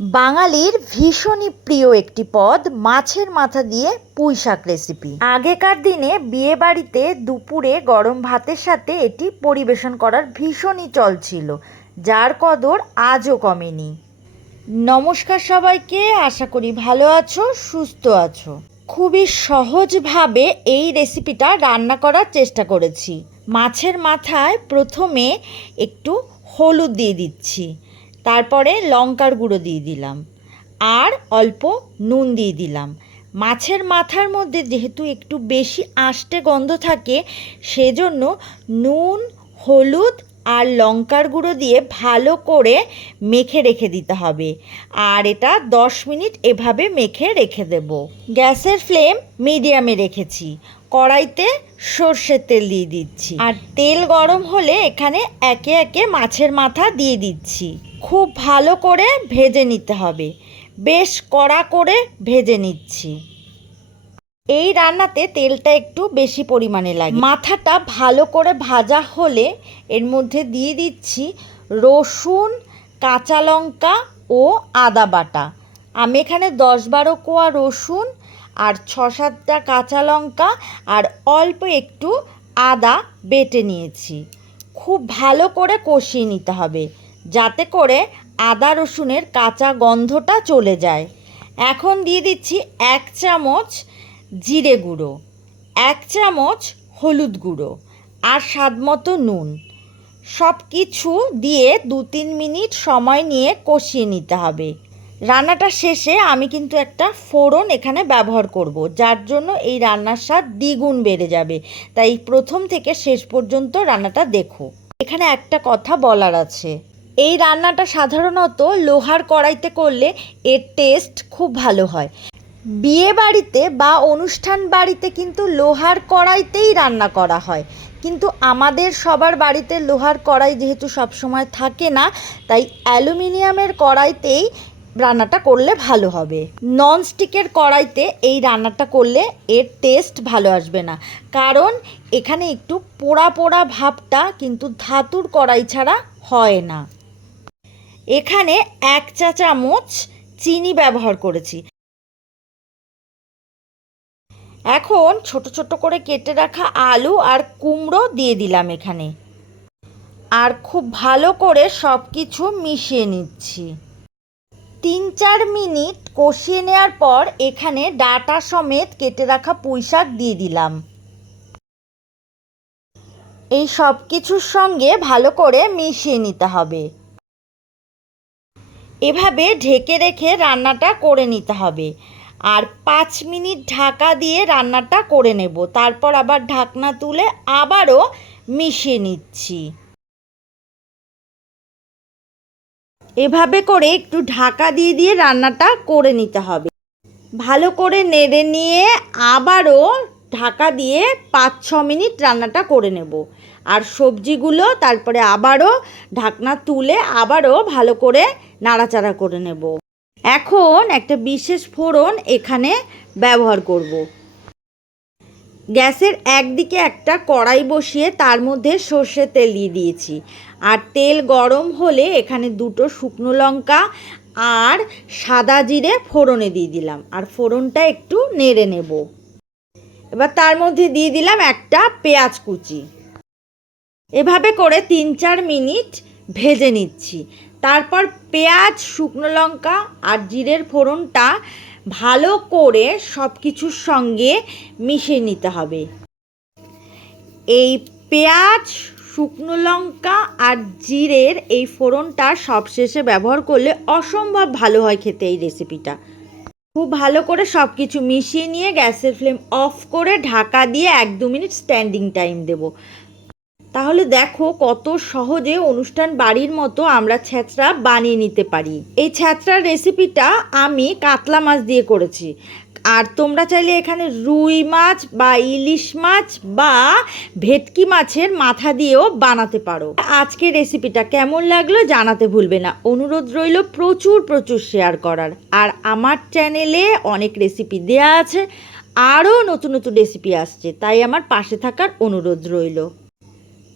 বাঙালির ভীষণই প্রিয় একটি পদ, মাছের মাথা দিয়ে পুঁই শাক রেসিপি আগেকার দিনে বিয়ে বাড়িতে দুপুরে গরম ভাতের সাথে এটি পরিবেশন করার ভীষণই চল ছিল, যার কদর আজও কমেনি। নমস্কার সবাইকে, আশা করি ভালো আছো, সুস্থ আছো। খুবই সহজভাবে এই রেসিপিটা রান্না করার চেষ্টা করেছি। মাছের মাথায় প্রথমে একটু হলুদ দিয়ে দিচ্ছি। তারপরে লঙ্কার গুঁড়ো দিয়ে দিলাম। আর অল্প নুন দিয়ে দিলাম। মাছের মাথার মধ্যে যেহেতু একটু বেশি আষ্টে গন্ধ থাকে, সেজন্য নুন, হলুদ আর লঙ্কার গুঁড়ো দিয়ে ভালো করে মেখে রেখে দিতে হবে। আর এটা দশ মিনিট এভাবে মেখে রেখে দেব। গ্যাসের ফ্লেম মিডিয়ামে রেখেছি। কড়াইতে সর্ষের তেল দিয়ে দিচ্ছি। আর তেল গরম হলে এখানে একে একে মাছের মাথা দিয়ে দিচ্ছি। খুব ভালো করে ভেজে নিতে হবে। বেশ কড়া করে ভেজে নিচ্ছি। এই রান্নাতে তেলটা একটু বেশি পরিমাণে লাগে। মাথাটা ভালো করে ভাজা হলে এর মধ্যে দিয়ে দিচ্ছি রসুন, কাঁচা লঙ্কা ও আদা বাটা। আমি এখানে দশ বারো কোয়া রসুন আর ছ সাতটা কাঁচা লঙ্কা আর অল্প একটু আদা বেটে নিয়েছি। খুব ভালো করে কষিয়ে নিতে হবে। যাতে করে আদা রসুনের কাঁচা গন্ধটা চলে যায়। এখন দিয়ে দিচ্ছি এক চামচ জিরে গুঁড়ো, এক চামচ হলুদ গুঁড়ো আর স্বাদ মতো নুন। সব কিছু দিয়ে দু তিন মিনিট সময় নিয়ে কষিয়ে নিতে হবে। রান্নাটা শেষে আমি কিন্তু একটা ফোড়ন এখানে ব্যবহার করব, যার জন্য এই রান্নার স্বাদ দ্বিগুণ বেড়ে যাবে। তাই প্রথম থেকে শেষ পর্যন্ত রান্নাটা দেখো। এখানে একটা কথা বলার আছে। এই রান্নাটা সাধারণত লোহার কড়াইতে করলে এর টেস্ট খুব ভালো হয়। বিয়ে বাড়িতে বা অনুষ্ঠান বাড়িতে কিন্তু লোহার কড়াইতেই রান্না করা হয়। কিন্তু আমাদের সবার বাড়িতে লোহার কড়াই যেহেতু সবসময় থাকে না, তাই অ্যালুমিনিয়ামের কড়াইতেই রান্নাটা করলে ভালো হবে। ননস্টিকের কড়াইতে এই রান্নাটা করলে এর টেস্ট ভালো আসবে না। কারণ এখানে একটু পোড়া পোড়া ভাবটা কিন্তু ধাতুর কড়াই ছাড়া হয় না। এখানে এক চা চামচ চিনি ব্যবহার করেছি। এখন ছোট ছোট করে কেটে রাখা আলু আর কুমড়ো দিয়ে দিলাম এখানে। আর খুব ভালো করে সব কিছু মিশিয়ে নিচ্ছি। তিন চার মিনিট কষিয়ে নেওয়ার পর এখানে ডাটা সমেত কেটে রাখা পুঁই শাক দিয়ে দিলাম। এই সব কিছুর সঙ্গে ভালো করে মিশিয়ে নিতে হবে। এভাবে ঢেকে রেখে রান্নাটা করে নিতে হবে। আর পাঁচ মিনিট ঢাকা দিয়ে রান্নাটা করে নেব। তারপর আবার ঢাকনা তুলে আবারও মিশিয়ে নিচ্ছি। এভাবে করে একটু ঢাকা দিয়ে দিয়ে রান্নাটা করে নিতে হবে। ভালো করে নেড়ে নিয়ে আবারও ঢাকা দিয়ে পাঁচ ছ মিনিট রান্নাটা করে নেব। আর সবজিগুলো তারপরে আবারও ঢাকনা তুলে আবারও ভালো করে নাড়াচাড়া করে নেব। এখন একটা বিশেষ ফোড়ন এখানে ব্যবহার করব। গ্যাসের একদিকে একটা কড়াই বসিয়ে তার মধ্যে সর্ষে তেল দিয়ে দিয়েছি। আর তেল গরম হলে এখানে দুটো শুকনো লঙ্কা আর সাদা জিরে ফোড়নে দিয়ে দিলাম। আর ফোড়নটা একটু নেড়ে নেব। এবার তার মধ্যে দিয়ে দিলাম একটা পেঁয়াজ কুচি। এভাবে করে তিন চার মিনিট ভেজে নিচ্ছি। তারপর পেঁয়াজ, শুকনো লঙ্কা আর জিরের ফোড়নটা ভালো করে সব কিছুর সঙ্গে মিশিয়ে নিতে হবে। এই পেঁয়াজ, শুকনো লঙ্কা আর জিরের এই ফোড়নটা সবশেষে ব্যবহার করলে অসম্ভব ভালো হয় খেতে এই রেসিপিটা। খুব ভালো করে সব কিছু মিশিয়ে নিয়ে গ্যাসের ফ্লেম অফ করে ঢাকা দিয়ে এক দু মিনিট স্ট্যান্ডিং টাইম দেবো। তাহলে দেখো কত সহজে অনুষ্ঠান বাড়ির মতো আমরা ছ্যাঁচড়া বানিয়ে নিতে পারি। এই ছ্যাঁচড়ার রেসিপিটা আমি কাতলা মাছ দিয়ে করেছি। আর তোমরা চাইলে এখানে রুই মাছ বা ইলিশ মাছ বা ভেটকি মাছের মাথা দিয়েও বানাতে পারো। আজকের রেসিপিটা কেমন লাগল জানাতে ভুলবে না। অনুরোধ রইল প্রচুর প্রচুর শেয়ার করার। আর আমার চ্যানেলে অনেক রেসিপি দেয়া আছে। আরও নতুন নতুন রেসিপি আসছে। তাই আমার পাশে থাকার অনুরোধ রইল।